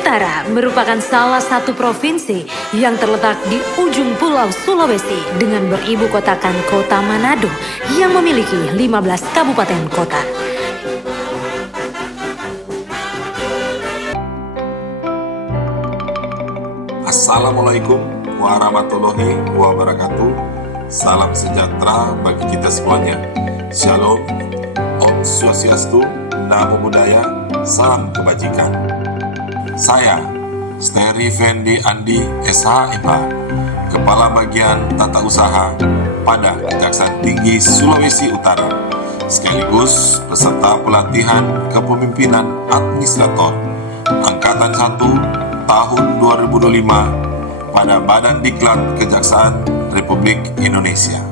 Utara merupakan salah satu provinsi yang terletak di ujung pulau Sulawesi dengan beribu kotakan Kota Manado yang memiliki 15 kabupaten kota. Assalamualaikum warahmatullahi wabarakatuh. Salam sejahtera bagi kita semuanya. Shalom, Om Swastiastu, Namo Buddhaya, salam kebajikan. Saya, Steri Fendi Andi SHMH, Kepala Bagian Tata Usaha pada Kejaksaan Tinggi Sulawesi Utara, sekaligus peserta pelatihan kepemimpinan administrator Angkatan 1 tahun 2025 pada Badan Diklat Kejaksaan Republik Indonesia.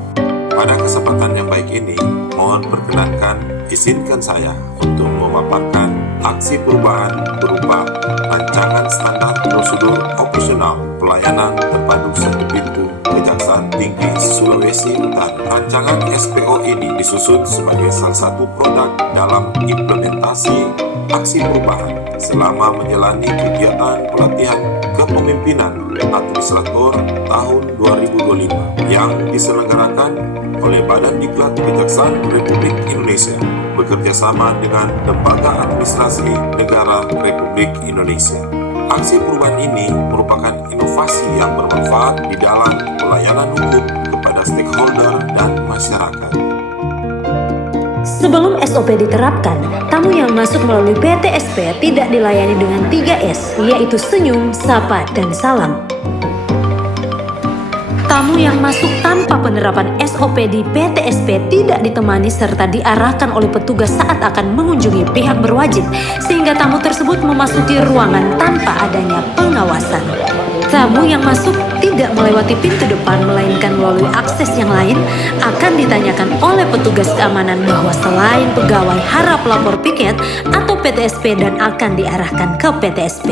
Pada kesempatan yang baik ini, mohon perkenankan izinkan saya untuk memaparkan aksi perubahan berupa rancangan standar prosedur operasional pelayanan terpadu satu pintu Kejaksaan Tinggi Sulawesi Utara. Rancangan SPO ini disusun sebagai salah satu produk dalam implementasi aksi perubahan selama menjalani kegiatan pelatihan kepemimpinan administrator tahun 2025 yang diselenggarakan oleh Badan Diklat Kejaksaan Republik Indonesia bekerjasama dengan Lembaga Administrasi Negara Republik Indonesia. Aksi perubahan ini merupakan inovasi yang bermanfaat di dalam pelayanan hukum kepada stakeholder dan masyarakat. Sebelum SOP diterapkan, tamu yang masuk melalui PTSP tidak dilayani dengan 3S, yaitu senyum, sapa, dan salam. Tamu yang masuk tanpa penerapan SOP di PTSP tidak ditemani serta diarahkan oleh petugas saat akan mengunjungi pihak berwajib, sehingga tamu tersebut memasuki ruangan tanpa adanya pengawasan. Tamu yang masuk tidak melewati pintu depan melainkan melalui akses yang lain akan ditanyakan oleh petugas keamanan bahwa selain pegawai harap lapor piket atau PTSP dan akan diarahkan ke PTSP.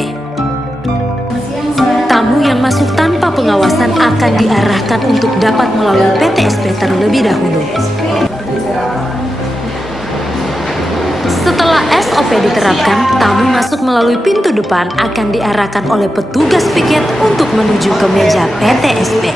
Tamu yang masuk tanpa pengawasan akan diarahkan untuk dapat melalui PTSP terlebih dahulu. Setelah SOP diterapkan, tamu masuk melalui pintu depan akan diarahkan oleh petugas piket untuk menuju ke meja PTSP.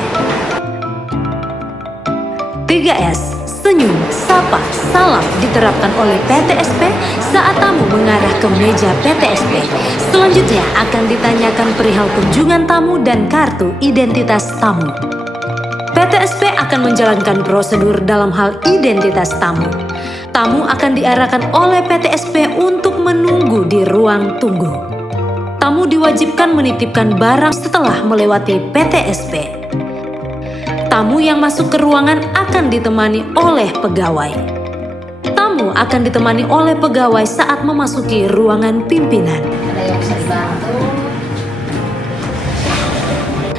3S, senyum, sapa, salam diterapkan oleh PTSP saat tamu mengarah ke meja PTSP. Selanjutnya akan ditanyakan perihal kunjungan tamu dan kartu identitas tamu. PTSP akan menjalankan prosedur dalam hal identitas tamu. Tamu akan diarahkan oleh PTSP untuk menunggu di ruang tunggu. Tamu diwajibkan menitipkan barang setelah melewati PTSP. Tamu yang masuk ke ruangan akan ditemani oleh pegawai. Tamu akan ditemani oleh pegawai saat memasuki ruangan pimpinan.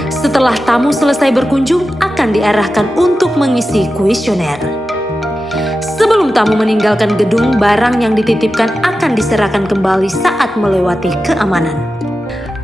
Setelah tamu selesai berkunjung, akan diarahkan untuk mengisi kuesioner. Sebelum tamu meninggalkan gedung, barang yang dititipkan akan diserahkan kembali saat melewati keamanan.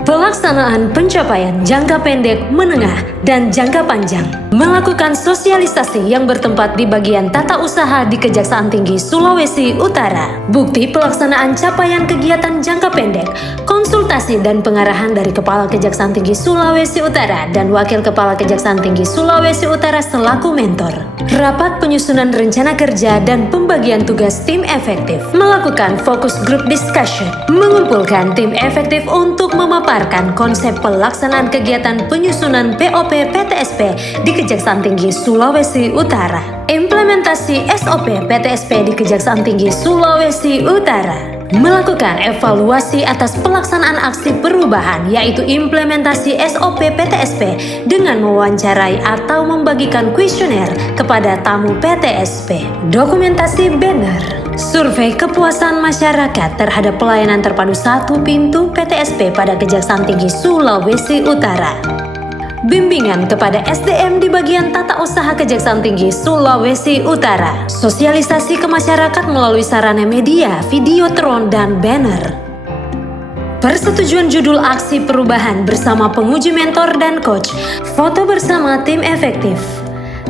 Pelaksanaan pencapaian jangka pendek, menengah, dan jangka panjang. Melakukan sosialisasi yang bertempat di bagian tata usaha di Kejaksaan Tinggi Sulawesi Utara. Bukti pelaksanaan capaian kegiatan jangka pendek, konsultasi dan pengarahan dari Kepala Kejaksaan Tinggi Sulawesi Utara dan Wakil Kepala Kejaksaan Tinggi Sulawesi Utara selaku mentor. Rapat penyusunan rencana kerja dan pembagian tugas tim efektif. Melakukan focus group discussion. Mengumpulkan tim efektif untuk memaparkan konsep pelaksanaan kegiatan penyusunan POP PTSP di Kejaksaan Tinggi Sulawesi Utara. Implementasi SOP PTSP di Kejaksaan Tinggi Sulawesi Utara. Melakukan evaluasi atas pelaksanaan aksi perubahan, yaitu implementasi SOP PTSP dengan mewawancarai atau membagikan kuesioner kepada tamu PTSP. Dokumentasi banner. Survei kepuasan masyarakat terhadap pelayanan terpadu satu pintu PTSP pada Kejaksaan Tinggi Sulawesi Utara. Bimbingan kepada SDM di bagian tata usaha Kejaksaan Tinggi Sulawesi Utara. Sosialisasi ke masyarakat melalui sarana media, videotron, dan banner. Persetujuan judul aksi perubahan bersama penguji mentor dan coach. Foto bersama tim efektif.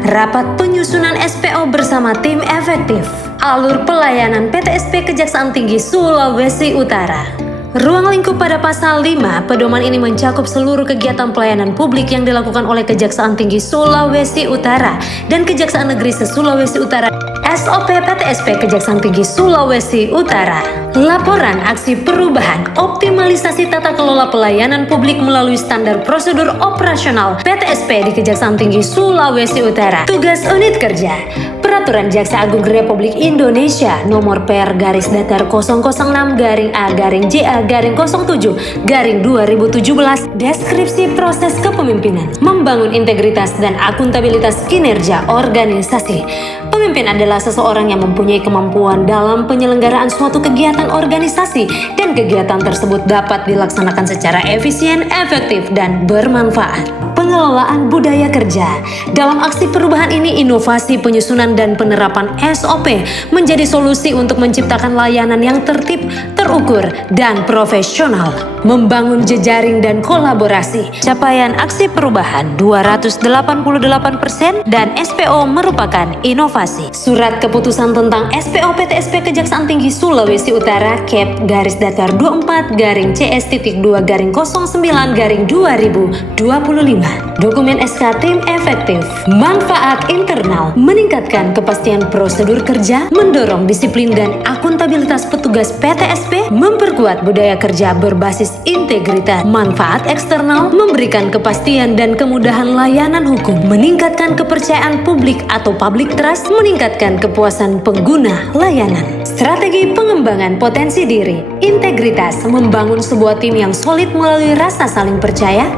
Rapat penyusunan SPO bersama tim efektif. Alur pelayanan PTSP Kejaksaan Tinggi Sulawesi Utara. Ruang lingkup pada pasal 5, pedoman ini mencakup seluruh kegiatan pelayanan publik yang dilakukan oleh Kejaksaan Tinggi Sulawesi Utara dan Kejaksaan Negeri se-Sulawesi Utara SOP PTSP Kejaksaan Tinggi Sulawesi Utara. Laporan aksi perubahan optimalisasi tata kelola pelayanan publik melalui standar prosedur operasional PTSP di Kejaksaan Tinggi Sulawesi Utara. Tugas unit kerja Peraturan Jaksa Agung Republik Indonesia Nomor Per-Garis-Datar 00-A-J-A-07-2017 Deskripsi proses kepemimpinan membangun integritas dan akuntabilitas kinerja organisasi. Pemimpin adalah seseorang yang mempunyai kemampuan dalam penyelenggaraan suatu kegiatan organisasi dan kegiatan tersebut dapat dilaksanakan secara efisien, efektif, dan bermanfaat. Pengelolaan budaya kerja. Dalam aksi perubahan ini, inovasi penyusunan dan penerapan SOP menjadi solusi untuk menciptakan layanan yang tertib, terukur, dan profesional. Membangun jejaring dan kolaborasi. Capaian aksi perubahan 288% dan SPO merupakan inovasi. Surat keputusan tentang SPO PTSP Kejaksaan Tinggi Sulawesi Utara Cap-24-CS.2-09-2025. Dokumen SK Tim Efektif. Manfaat internal. Meningkatkan kepastian prosedur kerja, mendorong disiplin dan akuntabilitas petugas PTSP, memperkuat budaya kerja berbasis integritas. Manfaat eksternal. Memberikan kepastian dan kemudahan layanan hukum, meningkatkan kepercayaan publik atau public trust, meningkatkan kepuasan pengguna layanan. Strategi pengembangan potensi diri. Integritas. Membangun sebuah tim yang solid melalui rasa saling percaya,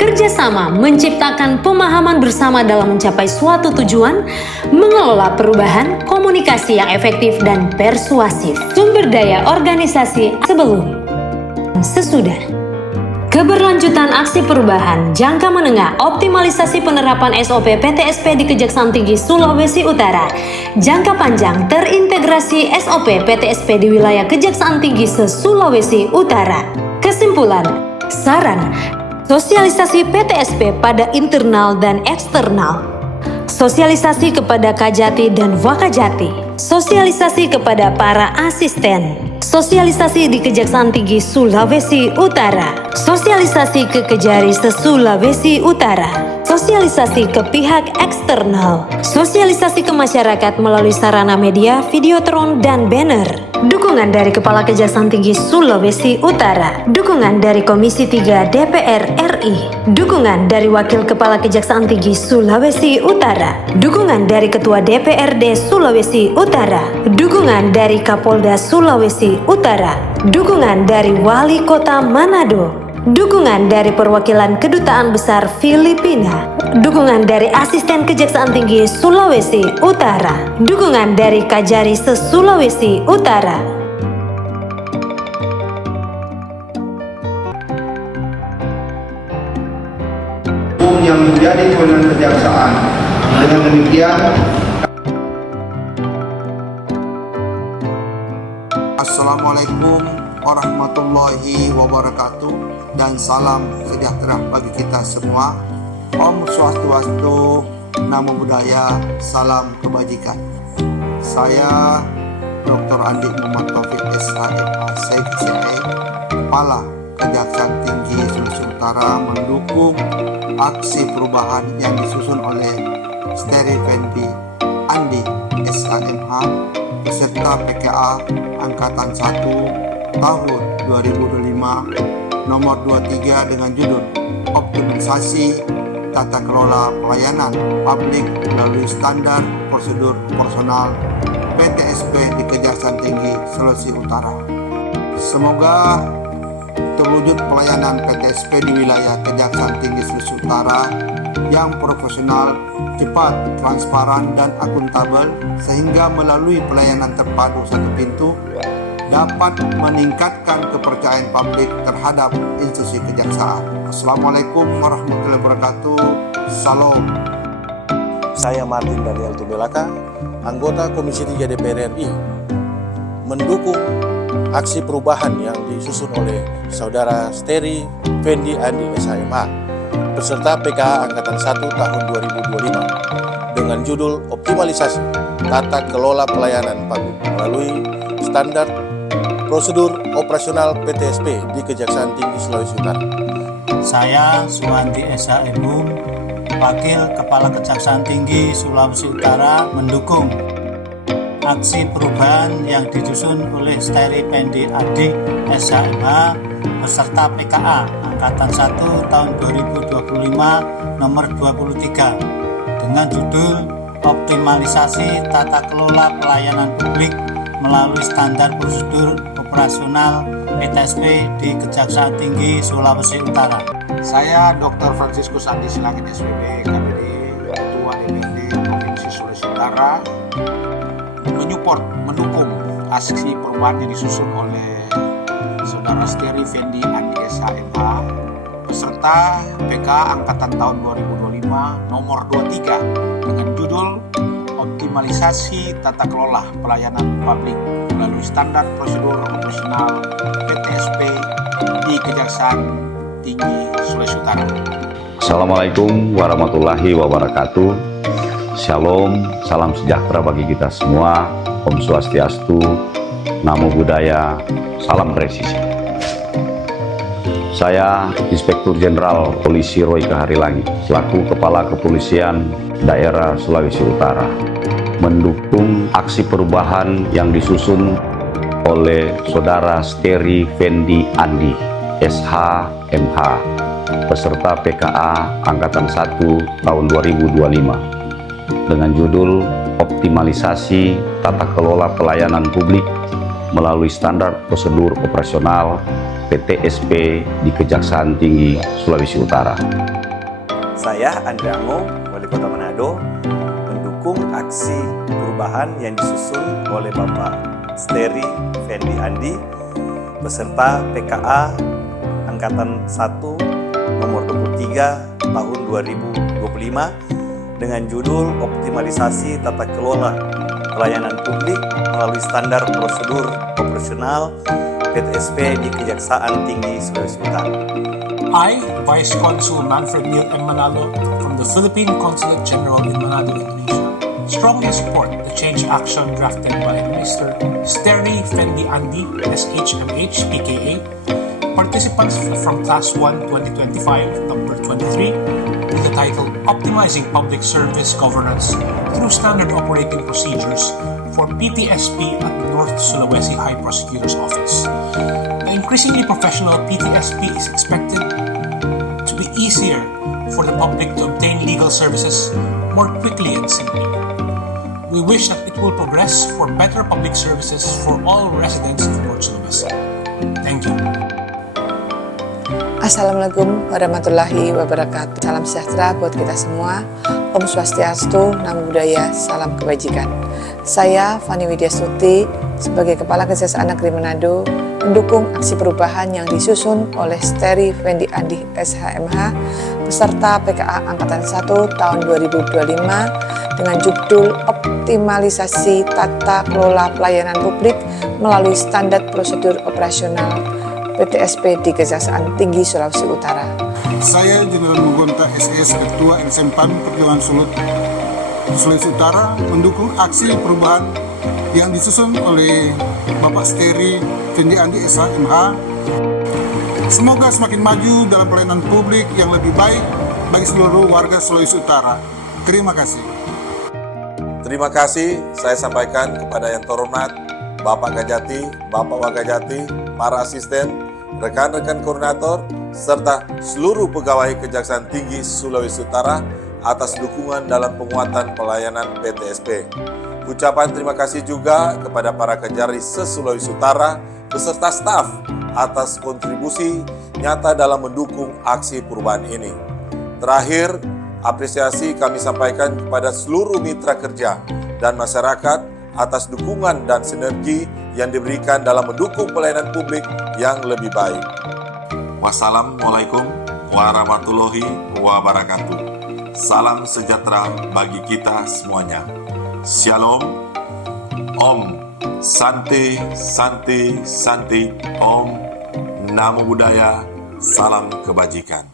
kerjasama, menciptakan pemahaman bersama dalam mencapai suatu tujuan, mengelola perubahan, komunikasi yang efektif dan persuasif. Sumber daya organisasi sebelum, sesudah. Keberlanjutan aksi perubahan jangka menengah optimalisasi penerapan SOP PTSP di Kejaksaan Tinggi Sulawesi Utara. Jangka panjang terintegrasi SOP PTSP di wilayah Kejaksaan Tinggi se-Sulawesi Utara. Kesimpulan, saran, sosialisasi PTSP pada internal dan eksternal. Sosialisasi kepada Kajati dan Wakajati. Sosialisasi kepada para asisten. Sosialisasi di Kejaksaan Tinggi Sulawesi Utara. Sosialisasi ke Kejari se-Sulawesi Utara. Sosialisasi ke pihak eksternal. Sosialisasi ke masyarakat melalui sarana media, videotron, dan banner. Dukungan dari Kepala Kejaksaan Tinggi Sulawesi Utara. Dukungan dari Komisi 3 DPR RI. Dukungan dari Wakil Kepala Kejaksaan Tinggi Sulawesi Utara. Dukungan dari Ketua DPRD Sulawesi Utara. Dukungan dari Kapolda Sulawesi Utara. Dukungan dari Wali Kota Manado. Dukungan dari perwakilan Kedutaan Besar Filipina. Dukungan dari Asisten Kejaksaan Tinggi Sulawesi Utara. Dukungan dari Kajari se-Sulawesi Utara. Yang menjadi kewenangan kejaksaan. Dengan demikian, Assalamualaikum warahmatullahi wabarakatuh dan salam sejahtera bagi kita semua. Om Swastiastu, Namo Buddhaya, salam kebajikan. Saya Dr. Andi Muhammad Taufik SHMA, Kepala Kejaksaan Tinggi Sulawesi Utara, mendukung aksi perubahan yang disusun oleh Steri Fendi Andi SHMH beserta PKA Angkatan 1 tahun 2025 nomor 23 dengan judul Optimalisasi Tata Kelola Pelayanan Publik melalui Standar Prosedur Personal PTSP di Kejaksaan Tinggi Sulawesi Utara. Semoga terwujud pelayanan PTSP di wilayah Kejaksaan Tinggi Sulawesi Utara yang profesional, cepat, transparan, dan akuntabel, sehingga melalui pelayanan terpadu satu pintu dapat meningkatkan kepercayaan publik terhadap institusi kejaksaan. Assalamualaikum warahmatullahi wabarakatuh. Salam. Saya Martin Daniel Tubelaka, anggota Komisi 3 DPR RI, mendukung aksi perubahan yang disusun oleh Saudara Steri Fendi Andi SHMH beserta PKA Angkatan 1 tahun 2025 dengan judul Optimalisasi Tata Kelola Pelayanan Publik melalui Standar prosedur operasional PTSP di Kejaksaan Tinggi Sulawesi Utara. Saya Suwandi Esa Enum, Wakil Kepala Kejaksaan Tinggi Sulawesi Utara, mendukung aksi perubahan yang disusun oleh Steri Fendi Andi SHMH beserta PKA Angkatan 1 tahun 2025 nomor 23 dengan judul Optimalisasi Tata Kelola Pelayanan Publik melalui Standar Prosedur Operasional PTSP di Kejaksaan Tinggi Sulawesi Utara. Saya Dr. Franciscus Andi Silangit SPB, KPD, Ketua DPRD Provinsi Sulawesi Utara, mendukung aksi perubahan yang disusun oleh Saudara Steri Fendi Andi SHMH beserta PK Angkatan tahun 2025 nomor 23 dengan judul Optimalisasi Tata Kelola Pelayanan Publik melalui Standar Prosedur Operasional PTSP di Kejaksaan Tinggi Sulawesi Utara. Assalamualaikum warahmatullahi wabarakatuh. Shalom, salam sejahtera bagi kita semua. Om Swastiastu, Namo Buddhaya, salam presisi. Saya Inspektur Jenderal Polisi Roy Kaharilangi, selaku Kepala Kepolisian Daerah Sulawesi Utara, mendukung aksi perubahan yang disusun oleh Saudara Steri Fendi Andi SHMH beserta PKA Angkatan 1 tahun 2025 dengan judul Optimalisasi Tata Kelola Pelayanan Publik melalui Standar Prosedur Operasional PTSP di Kejaksaan Tinggi Sulawesi Utara. Saya Andre Ango, Wali Kota Manado, mendukung aksi perubahan yang disusun oleh Bapak Steri Fendi Andi beserta PKA Angkatan 1 nomor 23 tahun 2025 dengan judul Optimalisasi Tata Kelola Pelayanan Publik melalui Standar Prosedur Operasional PTSP di Kejaksaan Tinggi Sulawesi Utara. I, Vice Consul Manfred Neil M. Manalo from the Philippine Consulate General in Manado, Indonesia, strongly support the change action drafted by Mr. Steri Fendi Andi, SHMH, PKA, participants from Class 1 2025, number 23, with the title Optimizing Public Service Governance through Standard Operating Procedures for PTSP at the North Sulawesi High Prosecutor's Office. The increasingly professional PTSP is expected to be easier for the public to obtain legal services more quickly and simply. We wish that it will progress for better public services for all residents of North Sulawesi. Thank you. Assalamualaikum warahmatullahi wabarakatuh. Salam sejahtera buat kita semua. Om Swastiastu, Namo Buddhaya, salam kebajikan. Saya Fani Widyastuti sebagai Kepala Kejaksaan Negeri Manado mendukung aksi perubahan yang disusun oleh Steri Fendi Andi SHMH beserta PKA Angkatan 1 tahun 2025 dengan judul Optimalisasi Tata Kelola Pelayanan Publik melalui Standar Prosedur Operasional PTSP di Kejaksaan Tinggi Sulawesi Utara. Saya Jenderal Mugonta SS Ketua Ensempan Perjuangan Sulut Sulawesi Utara mendukung aksi perubahan yang disusun oleh Bapak Steri Fendi Andi SHMH. Semoga semakin maju dalam pelayanan publik yang lebih baik bagi seluruh warga Sulawesi Utara. Terima kasih. Terima kasih saya sampaikan kepada yang terhormat Bapak Kajati, Bapak Wakajati, para asisten, rekan-rekan koordinator, serta seluruh pegawai Kejaksaan Tinggi Sulawesi Utara atas dukungan dalam penguatan pelayanan PTSP. Ucapan terima kasih juga kepada para Kejari se-Sulawesi Utara beserta staf atas kontribusi nyata dalam mendukung aksi perubahan ini. Terakhir, apresiasi kami sampaikan kepada seluruh mitra kerja dan masyarakat atas dukungan dan sinergi yang diberikan dalam mendukung pelayanan publik yang lebih baik. Wassalamualaikum warahmatullahi wabarakatuh. Salam sejahtera bagi kita semuanya. Shalom. Om. Santi, Santi, Santi. Om. Namo Buddhaya. Salam kebajikan.